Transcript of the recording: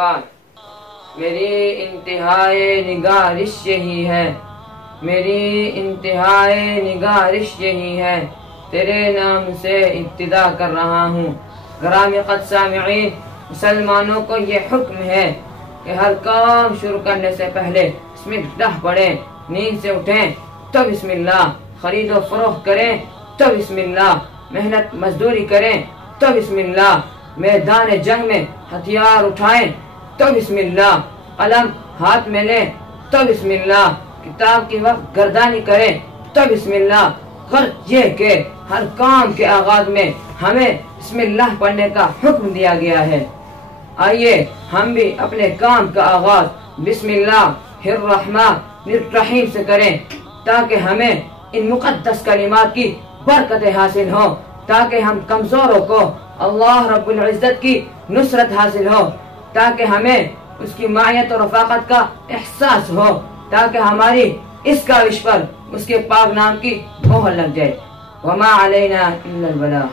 بعد میری انتہائی نگارش یہی ہے، میری انتہائی نگارش یہی ہے، تیرے نام سے ابتدا کر رہا ہوں۔ گرامی قدر سامعین، مسلمانوں کو یہ حکم ہے کہ ہر کام شروع کرنے سے پہلے بسم اللہ پڑھیں، نیند سے اٹھیں تو بسم اللہ، خرید و فروخت کریں تو بسم اللہ، محنت مزدوری کریں تو بسم اللہ، میدان جنگ میں ہتھیار اٹھائیں تو بسم اللہ، قلم ہاتھ میں لیں تو بسم اللہ، کتاب کی وقت گردانی کریں تو بسم اللہ۔ غرض یہ کہ ہر کام کے آغاز میں ہمیں بسم اللہ پڑھنے کا حکم دیا گیا ہے۔ آئیے ہم بھی اپنے کام کا آغاز بسم اللہ الرحمن الرحیم سے کریں تاکہ ہمیں ان مقدس کلمات کی برکتیں حاصل ہوں، تاکہ ہم کمزوروں کو اللہ رب العزت کی نصرت حاصل ہو، تاکہ ہمیں اس کی معیت اور رفاقت کا احساس ہو، تاکہ ہماری اس کاوش پر اس کے پاک نام کی مہر لگ جائے۔ وما علینا الا البلاغ۔